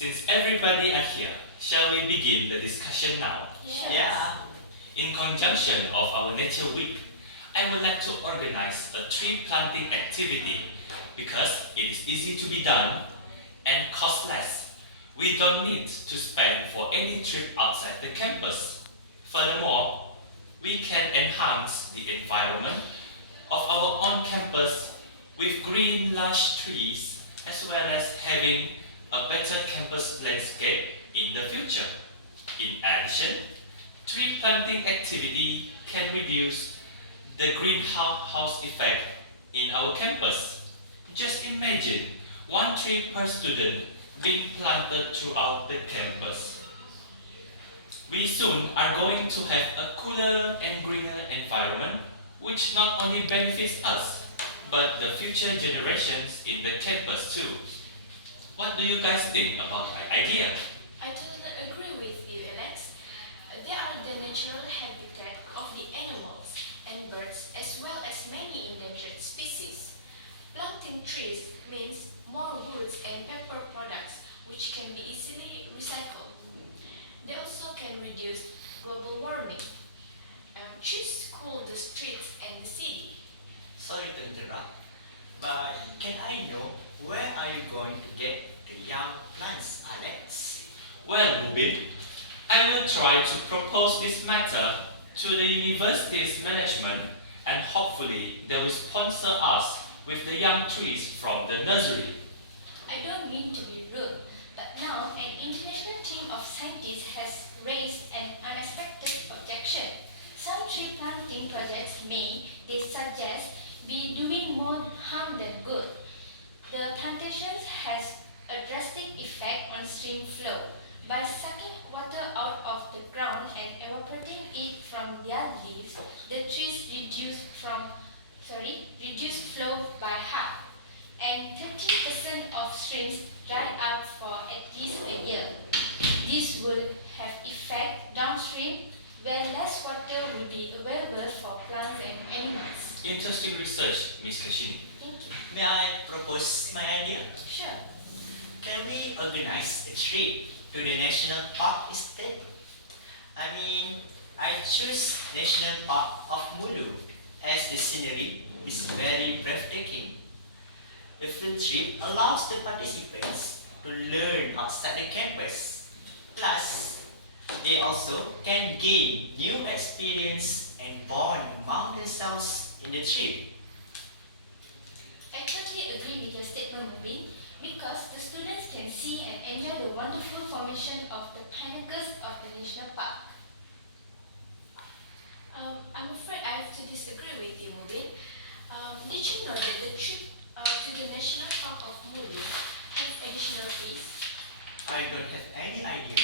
Since everybody are here, shall we begin the discussion now? Yes. Yeah. In conjunction of our Nature Week, I would like to organize a tree planting activity because it is easy to be done and costless. We don't need to spend for any trip outside the campus. Furthermore, we can enhance the environment of our own campus with green lush trees as well as having a better campus landscape in the future. In addition, tree planting activity can reduce the greenhouse effect in our campus. Just imagine one tree per student being planted throughout the campus. We soon are going to have a cooler and greener environment which not only benefits us but the future generations in the campus too. What do you guys think about my idea? I totally agree with you, Alex. They are the natural habitat of the animals and birds as well as many endangered species. Planting trees means more woods and paper products which can be easily recycled. They also can reduce global warming. Trees cool the streets and the city. Sorry to interrupt, but can I know where are you going to get the young plants, Alex? Well, Mubin, I will try to propose this matter to the university's management and hopefully they will sponsor us with the young trees from the nursery. I don't mean to be rude, but now an international team of scientists has raised an unexpected objection. Some tree planting projects may, they suggest, be doing more harm than good. The plantations has a drastic effect on stream flow. By sucking water out of the ground and evaporating it from their leaves, the trees reduce flow by half, and 30% of streams dry up for at least a year. This will have effect downstream where less water will be available for plants and animals. Interesting research, Ms. Kashini. Thank you. May I propose my idea? Sure. Can we organize a trip to the national park instead? I choose National Park of Mulu as the scenery is very breathtaking. The field trip allows the participants to learn outside the campus. Plus, they also can gain new experience and bond among themselves in the trip. I totally agree with your statement, Mubin, because the students can see and enjoy the wonderful formation of the pinnacles of the national park. I'm afraid I have to disagree with you, Mubin. Did you know that the trip to the National Park of Mulu has additional fees? I don't have any idea.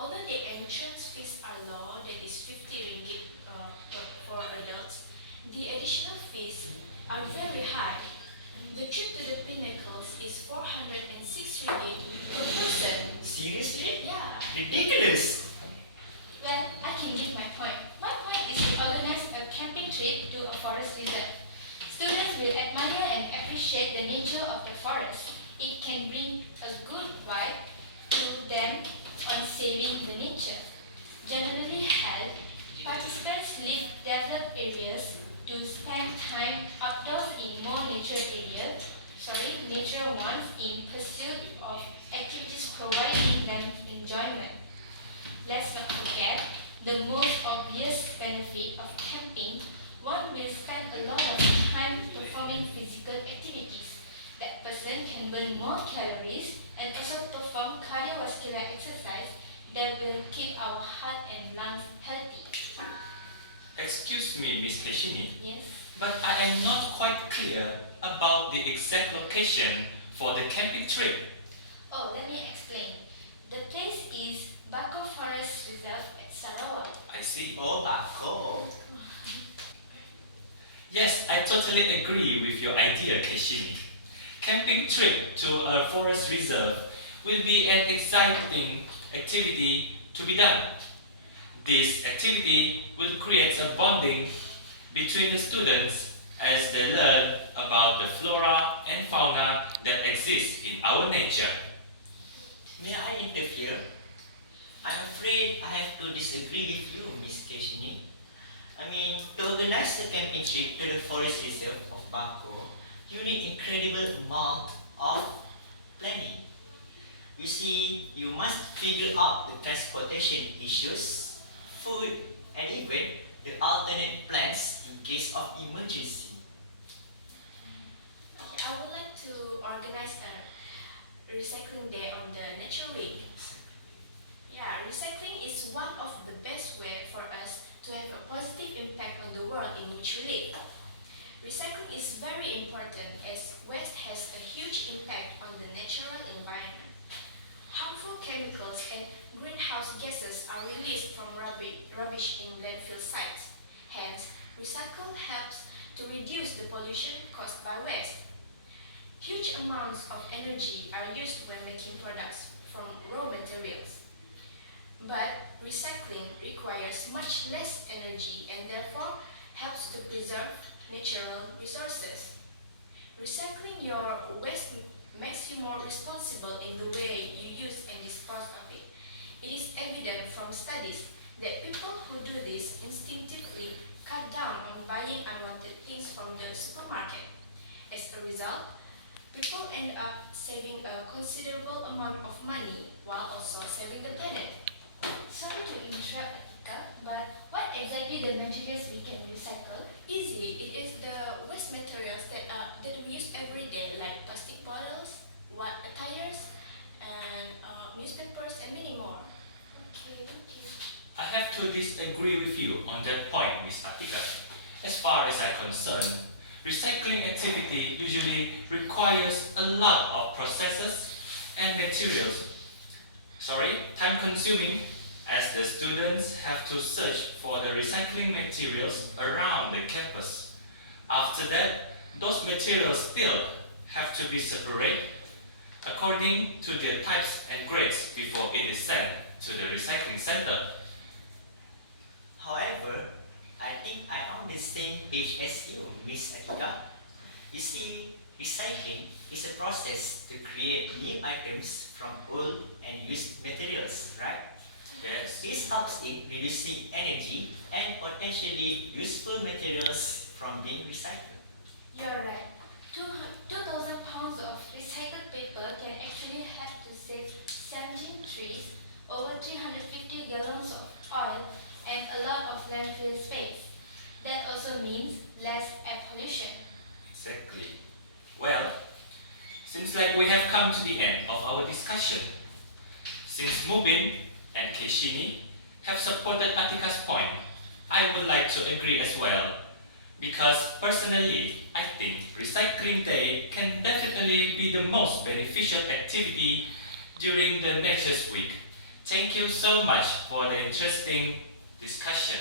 Although the entrance fees are low, that is 50 ringgit for adults, the additional fees are very high. The trip to the pinnacles is 406 ringgit per person. Seriously? Yeah. Ridiculous! Well, I can give my point. My point is to organize a camping trip to a forest reserve. Students will admire and appreciate the nature of the forest. It can bring a good vibe to them on saving the nature. Generally held, participants leave developed areas to spend time outdoors in more nature ones in pursuit of activities providing them enjoyment. Let's not forget the most obvious benefit of camping. One will spend a lot of time performing physical activities. That person can burn more calories and also perform cardiovascular exercise that will keep our heart and lungs healthy. Excuse me, Ms. Kashini, Yes. but I am not quite clear about the exact location for the camping trip. Oh, let me explain. The place is Bako Forest Reserve at Sarawak. I see. Oh, Bako. Yes, I totally agree with your idea, Kashini. Camping trip to a forest reserve will be an exciting activity to be done. This activity will create a bonding between the students as they learn about the flora and fauna that exist in our nature. May I interfere? I'm afraid I have to disagree with you, Miss Keshini. To organize a camping trip to the forest reserve of Bako, you need incredible amount of planning. You see, you must figure out the transportation issues, food, and even the alternate plans in case of emergency. I would like to organize a recycling day on the Nature Week. Yeah, recycling is one of the best way for us to have a positive impact on the world in which we live. Recycling is very important as waste has a huge impact on the natural environment. Harmful chemicals and greenhouse gases are released from rubbish in landfill sites. Hence, recycle helps to reduce the pollution caused by waste. Huge amounts of energy are used when making products from raw materials. But recycling requires much less energy and therefore helps to preserve natural resources. Recycling your waste makes you more responsible in the way you use and dispose of it. It is evident from studies that people who do this instinctively cut down on buying unwanted things from the supermarket. As a result, people end up saving a considerable amount of money while also saving the planet. Sorry to interrupt, Atika, but what exactly the materials we can recycle? Easy, it is the waste materials that we use every day, like plastic bottles, tires, and newspapers, and many more. Okay, thank you. I have to disagree with you on that point, Ms. Atika. As far as I'm concerned, recycling activity usually requires a lot of processes and materials. Time-consuming, as the students have to search for the recycling materials around the campus. After that, those materials still have to be separated according to their types and grades before it is sent to the recycling center. However, I think I'm on the same page as you, Miss Akika. You see, recycling is a process to create new items from old and used materials, right? Yes. This helps in reducing energy and potentially useful materials from being recycled. You're right. 2,000 pounds of recycled paper can actually help to save 17 trees, over 350 gallons of oil, and a lot of landfill space. That also means less air pollution. Exactly. Well, seems like we have come to the end of our discussion. Since Mubin and Keshini have supported Atika's point, I would like to agree as well. Because personally, I think Recycling Day can definitely be the most beneficial activity during the Nature's Week. Thank you so much for the interesting discussion.